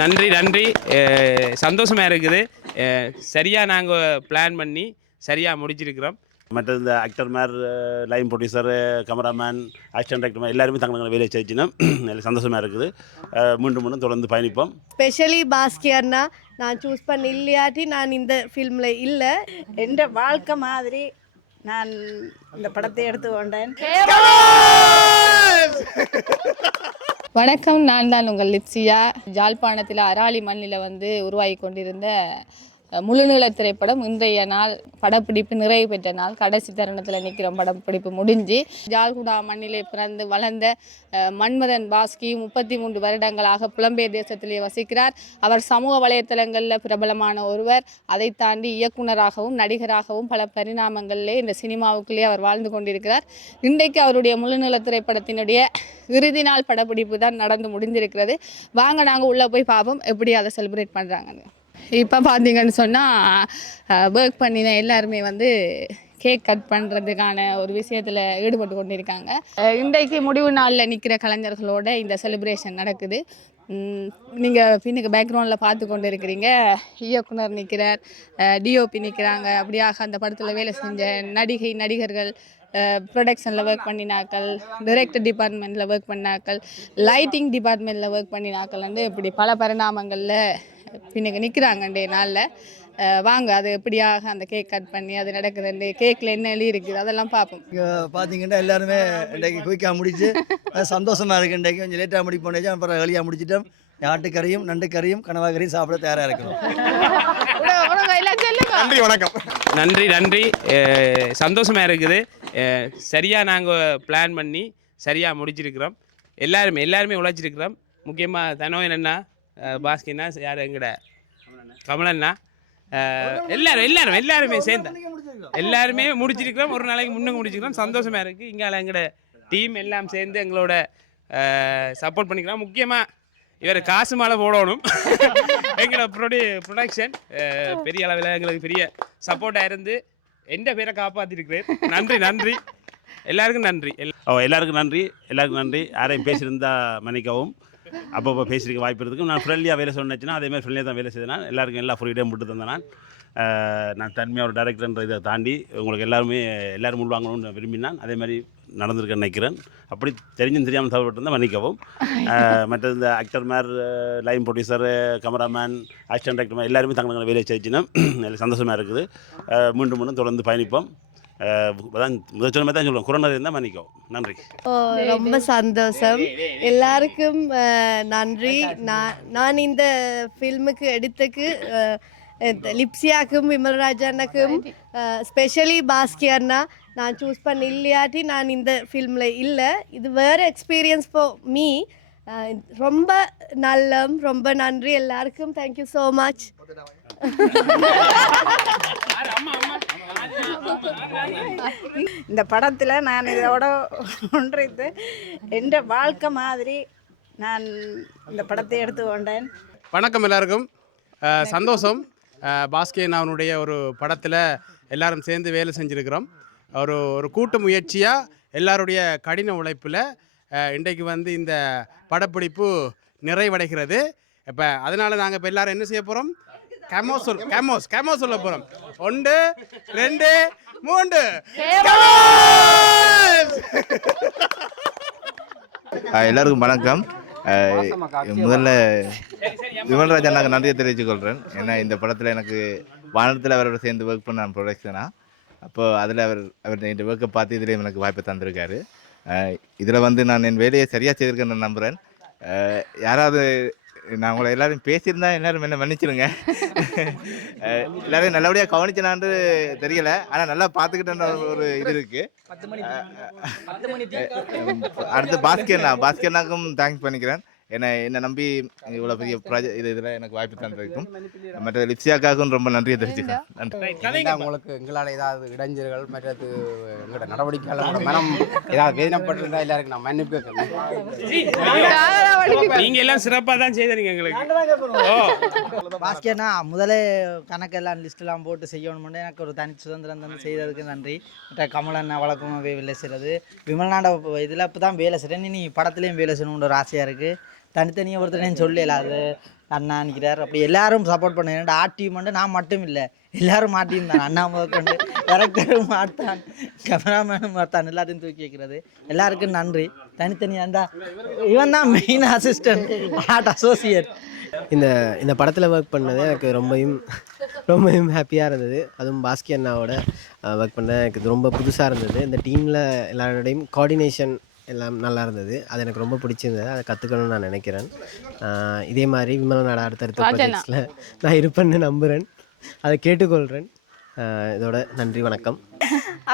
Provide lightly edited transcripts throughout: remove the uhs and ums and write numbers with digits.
நன்றி நன்றி. சந்தோஷமாக இருக்குது. சரியாக நாங்கள் பிளான் பண்ணி சரியாக முடிச்சிருக்கிறோம். மற்ற இந்த ஆக்டர் மேர், line producer, cameraman, action director எல்லாருமே தங்களுக்கு வேலையை செய்யணும். நல்ல சந்தோஷமாக இருக்குது. மீண்டும் மீண்டும் தொடர்ந்து பயணிப்போம். ஸ்பெஷலி பாஸ்கி அண்ணா நான் சூஸ் பண்ண இல்லையாட்டி நான் இந்த ஃபில்மில் இல்லை. என்ற வாழ்க்கை மாதிரி நான் இந்த படத்தை எடுத்து கொண்டேன். வணக்கம், நான் தான் உங்கள் லிப்சியா. ஜாழ்ப்பாணத்தில் அராலி மண்ணில் உருவாகி கொண்டிருந்த முழுநீள திரைப்படம் இன்றைய நாள் படப்பிடிப்பு நிறைவு பெற்ற நாள். கடைசி தருணத்தில் நிற்கிறோம். படப்பிடிப்பு முடிஞ்சு ஜாழ்குடா மண்ணிலே பிறந்து வளர்ந்த மன்மதன் பாஸ்கி 33 வருடங்களாக புலம்பெயர் தேசத்திலே வசிக்கிறார். அவர் சமூக வலைத்தளங்களில் பிரபலமான ஒருவர். அதை தாண்டி இயக்குனராகவும் நடிகராகவும் பல பரிணாமங்களிலே இந்த சினிமாவுக்குள்ளே அவர் வாழ்ந்து கொண்டிருக்கிறார். இன்றைக்கு அவருடைய முழுநீள திரைப்படத்தினுடைய இறுதி நாள் படப்பிடிப்பு தான் நடந்து முடிந்திருக்கிறது. வாங்க நாங்கள் உள்ளே போய் பார்ப்போம் எப்படி அதை செலிப்ரேட் பண்ணுறாங்கன்னு. இப்போ பார்த்தீங்கன்னு சொன்னால் ஒர்க் பண்ணின எல்லாருமே கேக் கட் பண்ணுறதுக்கான ஒரு விஷயத்தில் ஈடுபட்டு கொண்டிருக்காங்க. இன்றைக்கு முடிவு நாளில் நிற்கிற கலைஞர்களோட இந்த செலிப்ரேஷன் நடக்குது. நீங்கள் பின்னுக்கு பேக்ரவுண்டில் பார்த்து கொண்டு இருக்கிறீங்க. இயக்குனர் நிற்கிறார், டிஓபி நிற்கிறாங்க. அப்படியாக அந்த படத்தில் வேலை செஞ்ச நடிகர்கள், ப்ரொடக்ஷனில் ஒர்க் பண்ணினாக்கள், டைரக்டர் டிபார்ட்மெண்ட்டில் ஒர்க் பண்ணாக்கள், லைட்டிங் டிபார்ட்மெண்ட்டில் ஒர்க் பண்ணினாக்கள் இப்படி பல பரிணாமங்களில் பின்னுக்கு நிற்கிறாங்கண்டே நாளில். வாங்க அது எப்படியாக அந்த கேக் கட் பண்ணி அது நடக்குதுண்டு, கேக்கில் என்ன எழுதி இருக்குது அதெல்லாம் பார்ப்போம். பார்த்தீங்கன்னா எல்லாருமே இன்றைக்கு குயிக்காக முடிச்சு சந்தோஷமாக இருக்குது. இன்றைக்கு கொஞ்சம் லேட்டாக முடிக்க போனேச்சு, அப்புறம் எளியாக முடிச்சிட்டோம். ஆட்டுக்கறியும் நண்டுக்கறியும் கனவாக்கறியும் சாப்பிட தயாராக இருக்கணும். நன்றி, வணக்கம். நன்றி நன்றி. சந்தோஷமாக இருக்குது. சரியாக நாங்கள் பிளான் பண்ணி சரியாக முடிச்சிருக்கிறோம். எல்லாருமே உழைச்சிருக்கிறோம். முக்கியமாக தனோயன் அண்ணா, பாஸ்கின்னா, யார் எங்கட கமலண்ணா, எல்லாருமே சேர்ந்து எல்லாருமே முடிச்சிருக்கிறோம். ஒரு நாளைக்கு முன்னே முடிச்சிருக்கிறோம். சந்தோஷமாக இருக்குது. இங்கே எங்களோட டீம் எல்லாம் சேர்ந்து எங்களோட சப்போர்ட் பண்ணிக்கிறோம். முக்கியமாக இவர் காசு மேலே போடணும். எங்களோட ப்ரொடக்ஷன் பெரிய அளவில் எங்களுக்கு பெரிய சப்போர்ட்டாக இருந்து எந்த பேரை காப்பாற்றிருக்கிறேன். நன்றி. எல்லாருக்கும் நன்றி. எல்லாருக்கும் நன்றி. யாரையும் பேசியிருந்தா மன்னிக்கவும். அப்பப்போ பேசியிருக்க வாய்ப்பு இருக்கும். நான் ஃப்ரெண்ட்லியாக வேலை சொன்னேன்னா அதேமாதிரி ஃப்ரெண்ட்லியாக தான் வேலை செய்தேன். எல்லாருக்கும் எல்லா ஃப்ரீடம் விட்டு தந்தேன். நான் தன்மையாக ஒரு டைரக்டர்ன்ற இதை தாண்டி உங்களுக்கு எல்லோரும் உள்வாங்கணும்னு விரும்பினான். அதேமாதிரி நடந்திருக்கேன்னு நினைக்கிறேன். அப்படி தெரியாமல் தவறுபட்டு மன்னிக்கவும். மற்ற இந்த ஆக்டர் மேர், line producer, cameraman, action director எல்லாருமே தங்களுக்கு வேலையை செய்யணும். நல்ல சந்தோஷமாக இருக்குது. மீண்டும் தொடர்ந்து பயணிப்போம். முதல் சொன்ன தான் சொல்லுவோம், கொரோனா இருந்தால் மன்னிக்கும். நன்றி. ரொம்ப சந்தோஷம். எல்லாருக்கும் நன்றி. நான் இந்த ஃபில்முக்கு எடுத்தக்கு லிப்சியாக்கும் விமல்ராஜ் அண்ணாக்கும், ஸ்பெஷலி பாஸ்கி அண்ணா நான் சூஸ் பண்ண இல்லையாட்டி நான் இந்த ஃபில்மில் இல்லை. இது வேறு எக்ஸ்பீரியன்ஸ் ஃபார் மீ. ரொம்ப நன்றி எல்லாருக்கும். Thank you so much. இந்த படத்தில் நான் இதோட ஒன்றித்து என்ற வாழ்க்கை மாதிரி நான் இந்த படத்தை எடுத்து கொண்டேன். வணக்கம் எல்லாருக்கும். சந்தோஷம். பாஸ்கி அவனுடைய ஒரு படத்தில் எல்லாரும் சேர்ந்து வேலை செஞ்சுருக்கிறோம். ஒரு கூட்டு முயற்சியாக எல்லாருடைய கடின உழைப்பில் இன்றைக்கு இந்த படப்பிடிப்பு நிறைவடைகிறது. இப்போ அதனால் நாங்கள் இப்போ எல்லோரும் என்ன செய்ய போகிறோம்? கேமோ சொல்ல போகிறோம். 1 2 3. எல்லாருக்கும் வணக்கம். முதல்ல விமல்ராஜ் அண்ணாக்கு நன்றியை தெரிவித்துக்கொள்கிறேன். ஏன்னா இந்த படத்தில் எனக்கு வானத்தில் அவரோட சேர்ந்து ஒர்க் பண்ண நான் ப்ரொடக்ஷனாக. அப்போது அதில் அவர் இந்த ஒர்க்கை பார்த்து இதில் எனக்கு வாய்ப்பை தந்திருக்காரு. இதில் நான் என் வேலையை சரியாக செய்திருக்கேன்னு நான் நம்புகிறேன். யாராவது நான் உங்களை எல்லோரும் பேசியிருந்தா எல்லோரும் என்ன மன்னிச்சிடுங்க. எல்லோரும் நல்லபடியாக கவனிச்சனான்னு தெரியலை, ஆனால் நல்லா பார்த்துக்கிட்டேன்னு ஒரு இது இருக்குது. அடுத்து பாஸ்கி அண்ணாக்கும் தேங்க்ஸ் பண்ணிக்கிறேன். என்னை நம்பி இவ்வளோ பெரிய ப்ராஜெக்ட் இதில் எனக்கு வாய்ப்பு தந்திருக்கும். மற்ற லிப்சியாக்காகவும் ரொம்ப நன்றியை தெரிவிச்சுக்கிறேன். நன்றி. உங்களுக்கு எங்களால் ஏதாவது இடைஞ்சல்கள் மற்றது எங்களோட நடவடிக்கைகள் மனம் ஏதாவது வேதனைப்பட்டிருந்தால் எல்லாருக்கும் நான் மன்னிப்பு கேட்கணும். நீங்க எல்லாம் சிறப்பா தான் செய்தீங்க எங்களுக்கு. ஓ பாஸ்கேனா முதலே கணக்கெல்லாம் லிஸ்ட்டெல்லாம் போட்டு செய்யணும்னு எனக்கு ஒரு தனி சுதந்திரம் தந்து செய்ததுக்கு நன்றி. மற்ற கமலன் வழக்கமாகவே வேலை செய்கிறது விமல்நாட இதில் இப்போ தான் வேலை செய்கிறேன். நீ படத்துலேயும் வேலை செய்யணுன்ற ஒரு ஆசையாக இருக்குது. தனித்தனியாக ஒருத்தனையும் சொல்லல அது அண்ணா நிற்கிறார் அப்படி எல்லாரும் சப்போர்ட் பண்ணுறேன். ஆர்டியும் மட்டும் நான் மட்டும் இல்லை எல்லாரும் மாட்டியும் தான். அண்ணா முதற்கொண்டு டேரக்டரும் மாட்டான் கேமராமேனும் மாட்டான் எல்லாத்தையும் தூக்கி வைக்கிறது. எல்லாருக்கும் நன்றி. தனித்தனியாக இருந்தால் இவன் தான் மெயின் அசிஸ்டன்ட் ஆர்ட் அசோசியேட். இந்த படத்தில் ஒர்க் பண்ணது எனக்கு ரொம்பவும் ஹாப்பியாக இருந்தது. அதுவும் பாஸ்கி அண்ணாவோட ஒர்க் பண்ண எனக்கு ரொம்ப புதுசாக இருந்தது. இந்த டீமில் எல்லாரோடையும் கோஆர்டினேஷன் எல்லாம் நல்லா இருந்தது. அது எனக்கு ரொம்ப பிடிச்சிருந்தது. அதை கற்றுக்கணும்னு நான் நினைக்கிறேன். இதே மாதிரி விமலநாட அடுத்தடுத்த ப்ராஜெக்ட்ஸில் நான் இருப்பேன்னு நம்புகிறேன். அதை கேட்டுக்கொள்கிறேன். இதோட நன்றி வணக்கம்.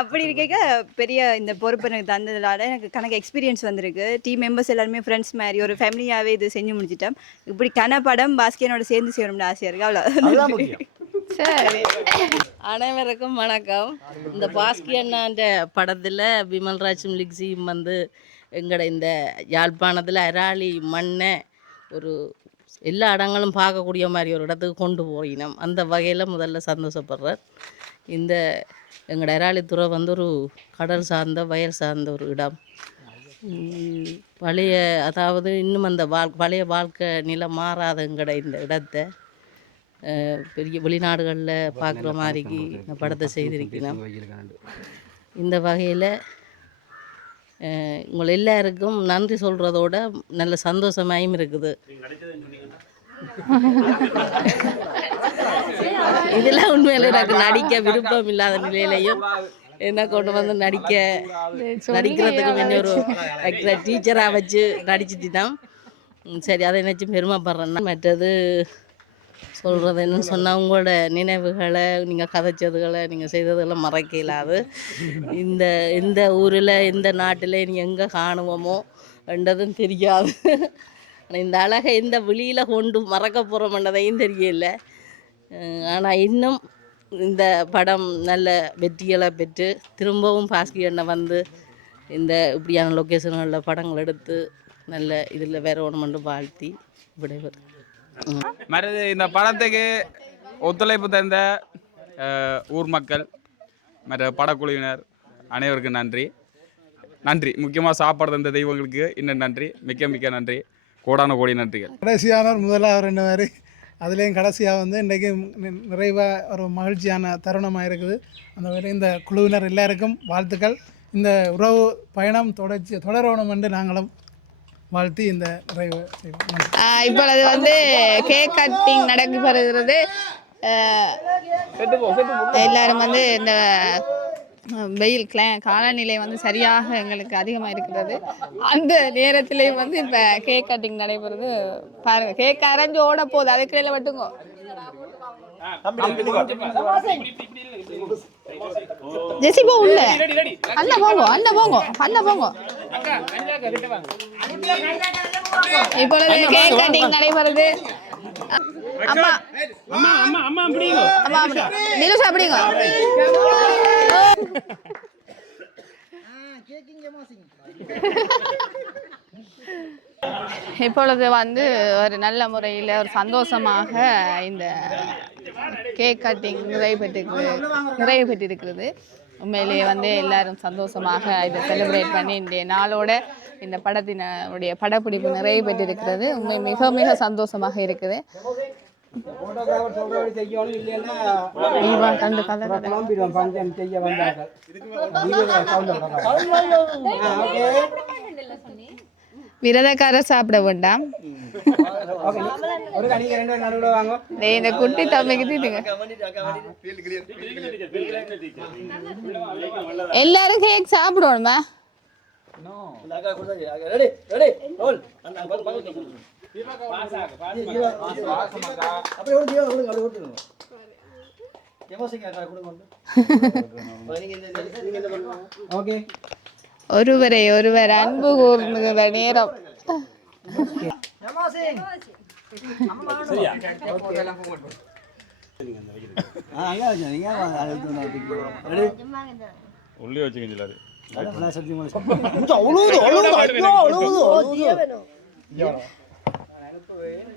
அப்படி இருக்க பெரிய இந்த பொறுப்பு எனக்கு தந்ததுனால எனக்கு கணக்கு எக்ஸ்பீரியன்ஸ் வந்திருக்கு. டீம் மெம்பர்ஸ் எல்லாருமே ஃப்ரெண்ட்ஸ் மாதிரி ஒரு ஃபேமிலியாகவே இது செஞ்சு முடிச்சிட்டோம். இப்படி படம் பாஸ்கியனோட சேர்ந்து செய்யணும்னு ஆசையாக இருக்குது. அவ்வளோ. சரி, அனைவருக்கும் வணக்கம். இந்த பாஸ்கி அண்ணான்ற படத்தில் விமல்ராஜும் லிக்ஸியும் வந்து எங்களோட இந்த யாழ்ப்பாணத்தில் அராளி மண்ணை ஒரு எல்லா இடங்களும் பார்க்கக்கூடிய மாதிரி ஒரு இடத்துக்கு கொண்டு போயினோம். அந்த வகையில் முதல்ல சந்தோஷப்படுறேன். இந்த எங்களோட அராளித்துறை வந்து ஒரு கடல் சார்ந்த வயல் சார்ந்த ஒரு இடம். பழைய அதாவது இன்னும் அந்த பழைய வாழ்க்கை நிலை மாறாத எங்களோட இந்த இடத்தை பெரிய வெளிநாடுகளில் பார்க்குற மாதிரிக்கு இந்த படத்தை செய்திருக்கணும். இந்த வகையில் உங்கள் எல்லாருக்கும் நன்றி சொல்கிறதோட நல்ல சந்தோஷமாயும் இருக்குது. இதெல்லாம் உண்மையில் எனக்கு நடிக்க விருப்பம் இல்லாத நிலையிலையும் என்ன கொண்டு வந்து நடிக்கிறதுக்கு என்ன ஒரு டீச்சராக வச்சு நடிச்சுட்டு தான் சரி அதை நினச்சி பெருமைப்படுறேன்னா. மற்றது சொல்கிறது என்னன்னு சொன்னால் உங்களோட நினைவுகளை நீங்கள் கதைச்சதுகளை நீங்கள் செய்ததெல்லாம் மறக்க இல்லாது. இந்த ஊரில் இந்த நாட்டில் நீங்கள் எங்கே காணுவோமோ என்றதும் தெரியாது. இந்த அழகை இந்த வெளியில் கொண்டு மறக்க போகிறோம்ன்றதையும் தெரியல. ஆனால் இன்னும் இந்த படம் நல்ல வெற்றிகளை பெற்று திரும்பவும் பாஸ்கி அண்ணன் வந்து இந்த இப்படியான லொக்கேஷன்களில் படங்கள் எடுத்து நல்ல இதில் வேற ஒன்று மட்டும் வாழ்த்தி விடைபெறும். மற்றது இந்த படத்துக்கு ஒத்துழைப்பு தந்த ஊர் மக்கள் மற்ற படக்குழுவினர் அனைவருக்கும் நன்றி. முக்கியமாக சாப்பாடு தந்த தெய்வங்களுக்கு இன்னும் நன்றி. மிக்க நன்றி. கோடான கோடி நன்றிகள். கடைசியானவர் முதலாக ரெண்டு மாதிரி அதுலேயும் கடைசியாக வந்து இன்றைக்கு நிறைவாக ஒரு மகிழ்ச்சியான தருணமாக இருக்குது. அந்த வகையில் இந்த குழுவினர் எல்லாருக்கும் வாழ்த்துக்கள். இந்த உறவு பயணம் தொடரணும் என்று நாங்களும் வாழ்த்தி இந்த நிறைவு செய்வோம். இப்பொழுது வந்து கேக் கட்டிங் நடக்கப்படுகிறது. எல்லாரும் வந்து இந்த வெயில் காலநிலை வந்து சரியாக எங்களுக்கு அதிகமாக இருக்கிறது. அந்த நேரத்திலேயும் வந்து இப்போ கேக் கட்டிங் நடைபெறுது. பாருங்க, கேக் அரைஞ்சு ஓட போகுது. அதுக்கிடையில் மட்டுங்க ஜெசிபா உள்ள அண்ணா போங்க. இப்பொழுது கேக் கட்டிங் நடைபெறுது. அம்மா நிலுசா அப்படிங்க. இப்பொழுது வந்து ஒரு நல்ல முறையில் ஒரு சந்தோஷமாக இந்த கேக் கட்டிங் நிறைவு பெற்றிருக்கிறது. உண்மையிலேயே வந்து எல்லாரும் சந்தோஷமாக இதை செலிப்ரேட் பண்ணி இன்றைய நாளோட இந்த படத்தினுடைய படப்பிடிப்பு நிறைவு பெற்றிருக்கிறது. உண்மை மிக சந்தோஷமாக இருக்குது. விரதக்காரர் சாப்பிட வேண்டாம். இந்த குட்டி தம்பிக்கு தீட்டுங்க. எல்லாரும் கேக் சாப்பிடுவோம்மா. ஒருவரை ஒருவர் அன்பு கூர்ந்துகிற நேரம். உள்ளே வச்சுக்கிஞ்சிலாரு அனுப்புவேன்